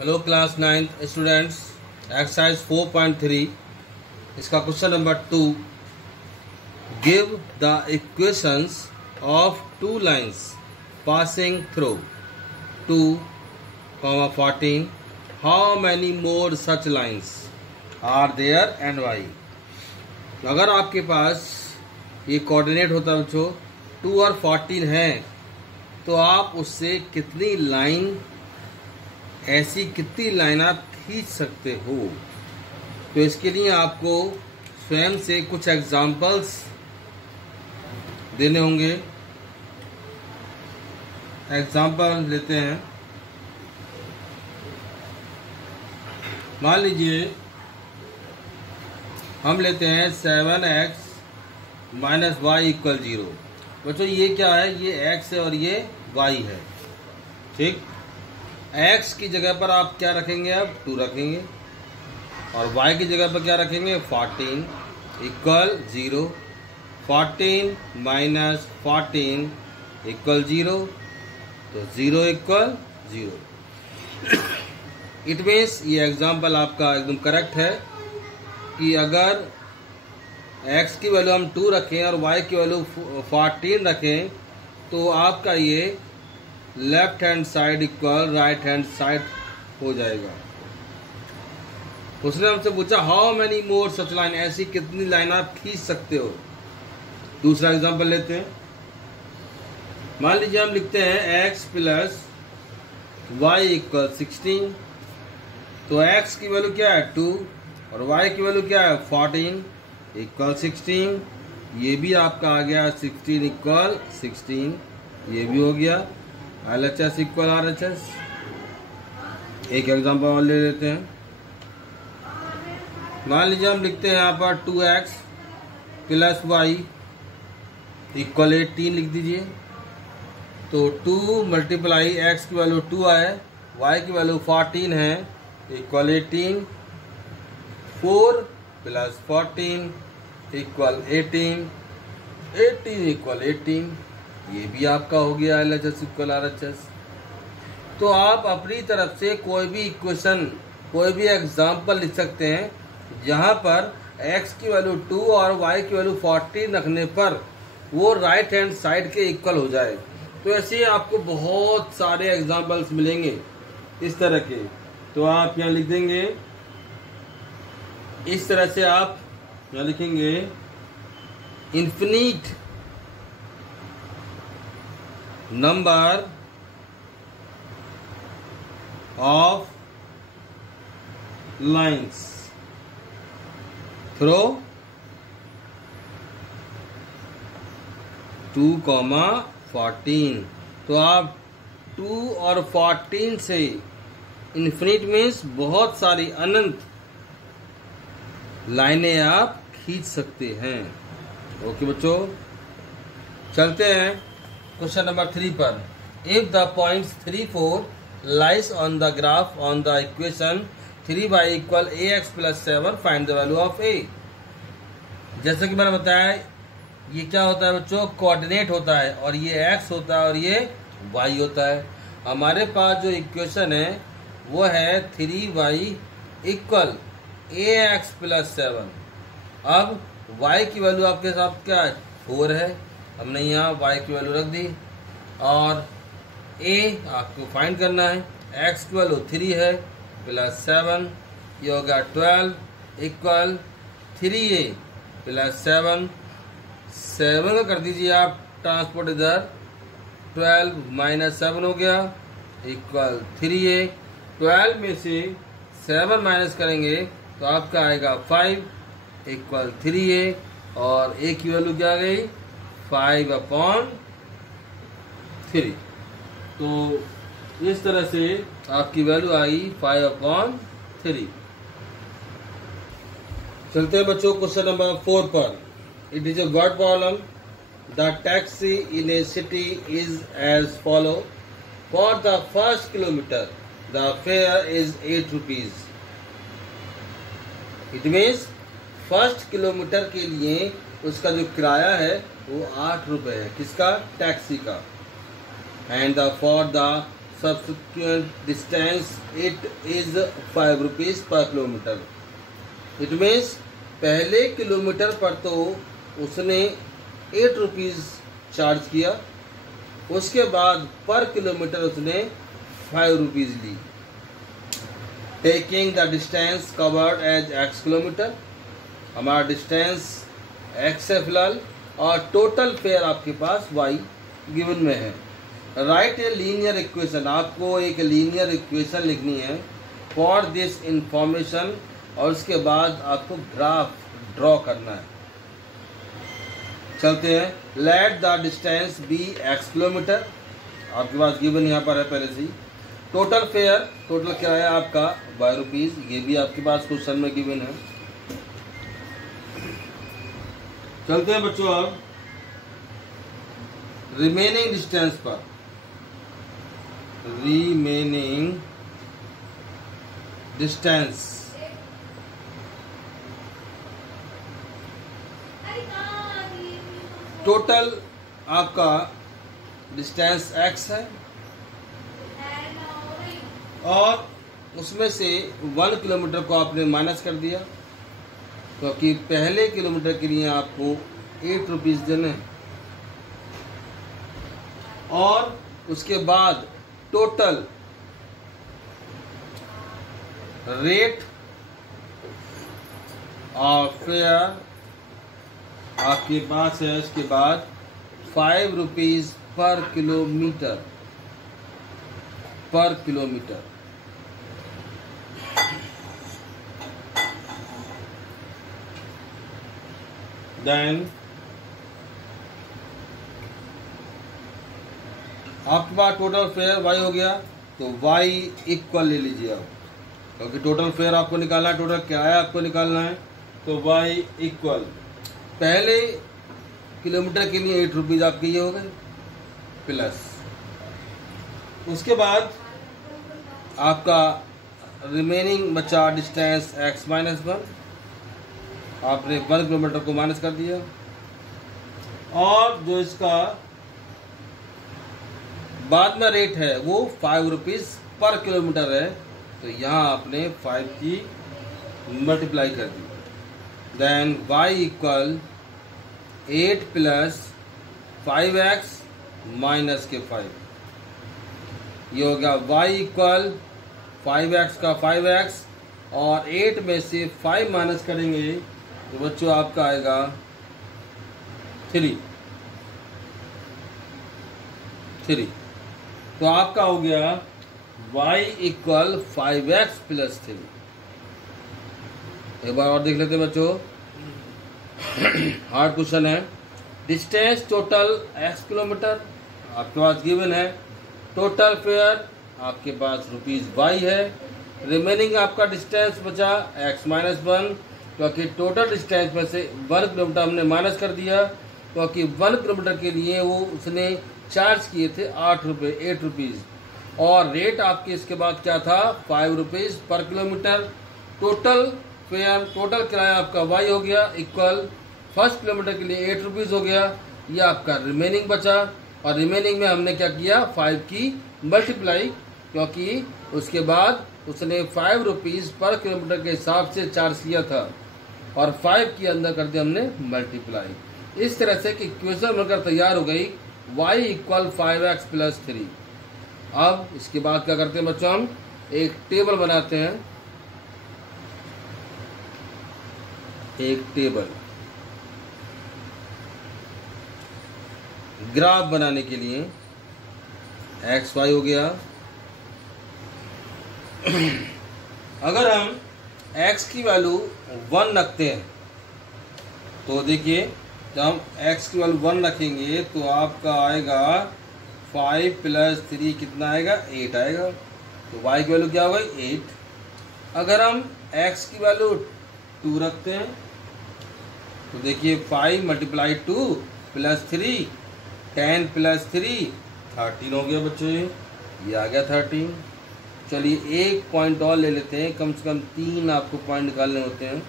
Hello class 9 students, exercise 4.3 इसका question number 2। Give the equations of two lines passing through 2, 14। How many more such lines are there and why. अगर आपके पास ये coordinate होता है बच्चों 2 और 14 है, तो आप उससे कितनी लाइन ऐसी कितनी लाइन आप खींच सकते हो। तो इसके लिए आपको स्वयं से कुछ एग्जाम्पल्स देने होंगे। एग्जाम्पल लेते हैं। मान लीजिए हम लेते हैं 7x - y = 0। बच्चों ये क्या है, ये x है और ये y है। ठीक, x की जगह पर आप क्या रखेंगे, अब 2 रखेंगे, और y की जगह पर क्या रखेंगे 14 = 0। 14 - 14 = 0, तो 0 = 0। इट मीन्स ये एग्जाम्पल आपका एकदम करेक्ट है कि अगर x की वैल्यू हम 2 रखें और y की वैल्यू 14 रखें, तो आपका ये left hand side equal right hand side हो जाएगा। उसने हमसे पूछा how many more such line, ऐसी कितनी लाइन आप खींच सकते हो। दूसरा एग्जांपल लेते हैं। मान लीजिए हम लिखते हैं x + y = 16। तो x की वैल्यू क्या है 2 और y की वैल्यू क्या है 14 = 16। ये भी आपका आ गया 16 = 16, ये भी हो गया। LHS = RHS। एक एग्जांपल और ले लेते हैं। मान लीजिए हम लिखते हैं यहाँ पर 2x + y = 18 लिख दीजिए। तो 2 × x की वैल्यू 2 आए, y की वैल्यू 14 है = 18। 4 + 14 = 18। 18 = 18, ये भी आपका हो गया LHS = RHS। तो आप अपनी तरफ से कोई भी इक्वेशन, कोई भी एग्जाम्पल लिख सकते हैं जहां पर x की वैल्यू 2 और y की वैल्यू 14 रखने पर वो राइट हैंड साइड के इक्वल हो जाए। तो ऐसे आपको बहुत सारे एग्जाम्पल्स मिलेंगे इस तरह के। तो आप यहाँ लिख देंगे, इस तरह से आप यहाँ लिखेंगे infinite number of lines through 2, 14। तो आप 2 और 14 से इन्फिनिट मीन्स बहुत सारी अनंत लाइनें आप खींच सकते हैं। ओके बच्चों, चलते हैं क्वेश्चन नंबर 3 पर। If the points 3, 4 lies on the graph on the equation 3y = ax + 7, find the value of a। जैसे कि मैंने बताया, ये क्या होता है बच्चों, कोऑर्डिनेट होता है, और ये x होता है और ये y होता है। हमारे पास जो इक्वेशन है वो है 3y = ax + 7। अब y की वैल्यू आपके साथ क्या है 4 है, हमने यहाँ y की वैल्यू रख दी, और a आपको फाइंड करना है। x की वैल्यू 3 है + 7, ये हो गया 12 = 3a + 7। 7 का कर दीजिए आप ट्रांसपोर्ट इधर, 12 - 7 हो गया = 3a। 12 में से 7 माइनस करेंगे तो आपका आएगा 5 = 3a, और a की वैल्यू क्या आ गई 5/3। तो इस तरह से आपकी वैल्यू आई 5/3। चलते हैं बच्चों क्वेश्चन नंबर 4 पर। It is a word problem. The taxi in a city is as follow. For the first kilometre the fare is 8 rupees. It means first kilometre के लिए उसका जो किराया है वो 8 रुपए है, किसका, टैक्सी का। And for the subsequent distance it is 5 rupees per kilometer. It means पहले किलोमीटर पर तो उसने 8 रुपीज़ चार्ज किया, उसके बाद पर किलोमीटर उसने 5 रुपीज़ ली. Taking the distance covered as x kilometre, हमारा डिस्टेंस x है फिलहाल, और टोटल फेयर आपके पास y गिवन में है. राइट ए लीनियर इक्वेशन, आपको एक लीनियर इक्वेशन लिखनी है फॉर दिस इंफॉर्मेशन, और उसके बाद आपको ग्राफ ड्रॉ करना है. चलते हैं. Let the distance be x kilometre, आपके पास गिवन यहाँ पर है पहले से ही. टोटल फेयर, टोटल क्या है आपका 5 रुपीज़, ये भी आपके पास क्वेश्चन में गिवन है. चलते हैं बच्चों अब रिमेनिंग डिस्टेंस पर. रिमेनिंग डिस्टेंस, टोटल आपका डिस्टेंस x है और उसमें से 1 किलोमीटर को आपने माइनस कर दिया, क्योंकि पहले किलोमीटर के लिए आपको 8 रुपीज़ देने हैं. और उसके बाद टोटल रेट और फेयर आपके पास है. उसके बाद 5 रुपीज़ पर किलोमीटर, पर किलोमीटर. देन आपके पास टोटल फेयर y हो गया, तो y इक्वल ले लीजिए आप, क्योंकि टोटल फेयर आपको निकालना है, टोटल किराया आपको निकालना है. तो y इक्वल पहले किलोमीटर के लिए 8 रुपीज़ आपके ये हो गए, प्लस उसके बाद आपका रिमेनिंग बचा डिस्टेंस x माइनस 1, आपने 1 किलोमीटर को माइनस कर दिया, और जो इसका बाद में रेट है वो 5 रुपीज़ पर किलोमीटर है, तो यहाँ आपने 5 की मल्टीप्लाई कर दी. Then y equal 8 plus 5x minus के 5, ये हो गया y इक्वल 5x का 5x, और 8 में से 5 माइनस करेंगे तो बच्चों आपका आएगा 3. तो आपका हो गया y इक्वल 5x प्लस 3. एक बार और देख लेते हैं बच्चों, हार्ड क्वेश्चन है. डिस्टेंस टोटल x किलोमीटर आपके पास गिवन है, टोटल फेयर आपके पास रुपीज़ y है, रिमेनिंग आपका डिस्टेंस बचा x माइनस 1, क्योंकि टोटल डिस्टेंस में से 1 किलोमीटर हमने माइनस कर दिया, क्योंकि 1 किलोमीटर के लिए वो उसने चार्ज किए थे 8 रुपीज़, और रेट आपके इसके बाद क्या था 5 रुपीज़ पर किलोमीटर. टोटल फेयर, टोटल किराया आपका y हो गया इक्वल फर्स्ट किलोमीटर के लिए 8 रुपीज़ हो गया, ये आपका रिमेनिंग बचा, और रिमेनिंग में हमने क्या किया 5 की मल्टीप्लाई, क्योंकि उसके बाद उसने 5 रुपीज़ पर किलोमीटर के हिसाब से चार्ज किया था, और 5 के अंदर कर दिया हमने मल्टीप्लाई. इस तरह से कि इक्वेशन बनकर तैयार हो गई y इक्वल 5x प्लस 3. अब इसके बाद क्या करते हैं बच्चों, हम एक टेबल बनाते हैं. एक टेबल ग्राफ बनाने के लिए x y हो गया. अगर हम x की वैल्यू 1 रखते हैं तो देखिए, जब हम x की वैल्यू 1 रखेंगे तो आपका आएगा 5 प्लस 3 कितना आएगा 8 आएगा. तो y की वैल्यू क्या होगा 8. अगर हम x की वैल्यू 2 रखते हैं तो देखिए 5 मल्टीप्लाई 2 प्लस 3 10 प्लस 3 13 हो गया बच्चों, ये आ गया 13. चलिए एक पॉइंट और ले लेते हैं, कम से कम 3 आपको पॉइंट निकालने होते हैं.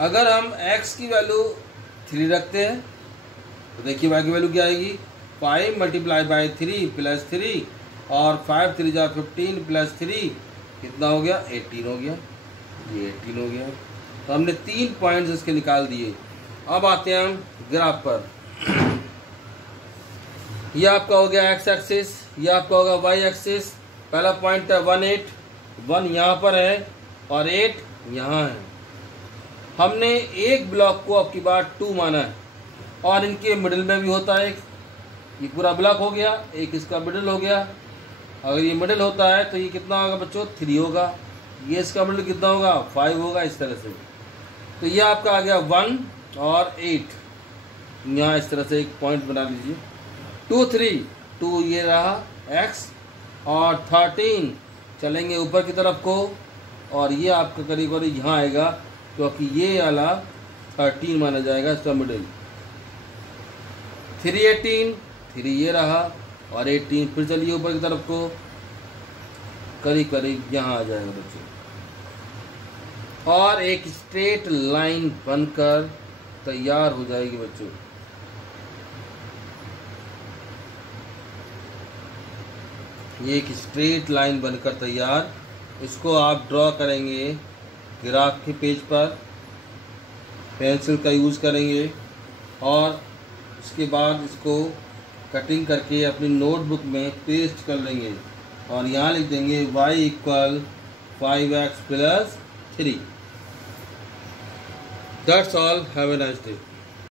अगर हम x की वैल्यू 3 रखते हैं तो देखिए y की वैल्यू क्या आएगी 5 मल्टीप्लाई बाई 3 प्लस 3 और 5 3 जा 15 प्लस 3 कितना हो गया 18 हो गया, ये 18 हो गया। तो हमने 3 पॉइंट्स इसके निकाल दिए। अब आते हैं हम ग्राफ पर। यह आपका हो गया एक्स एक्सिस, यह आपका होगा वाई एक्सिस। पहला पॉइंट है 1 8, 1 यहाँ पर है और 8 यहाँ है। हमने एक ब्लॉक को अब की बार 2 माना है और इनके मिडिल में भी होता है एक, ये पूरा ब्लॉक हो गया, एक इसका मिडिल हो गया। अगर ये मिडिल होता है तो ये कितना होगा बच्चों 3 होगा, ये इसका मिडिल कितना होगा 5 होगा, इस तरह से। तो ये आपका आ गया 1 और 8, यहाँ इस तरह से एक पॉइंट बना लीजिए। 2 3 2 ये रहा x और 13 चलेंगे ऊपर की तरफ को और ये आपका करीब करीब यहाँ आएगा क्योंकि ये वाला 13 माना जाएगा इसका मिडिल। 3 18 3 ये रहा और 18 फिर चलिए ऊपर की तरफ को करीब करीब यहाँ आ जाएगा बच्चों और एक स्ट्रेट लाइन बनकर तैयार हो जाएगी बच्चों। ये एक स्ट्रेट लाइन बनकर तैयार, इसको आप ड्रॉ करेंगे ग्राफ के पेज पर, पेंसिल का यूज़ करेंगे और उसके बाद इसको कटिंग करके अपनी नोटबुक में पेस्ट कर लेंगे और यहाँ लिख देंगे y = 5x + 3। That's all, have a nice day.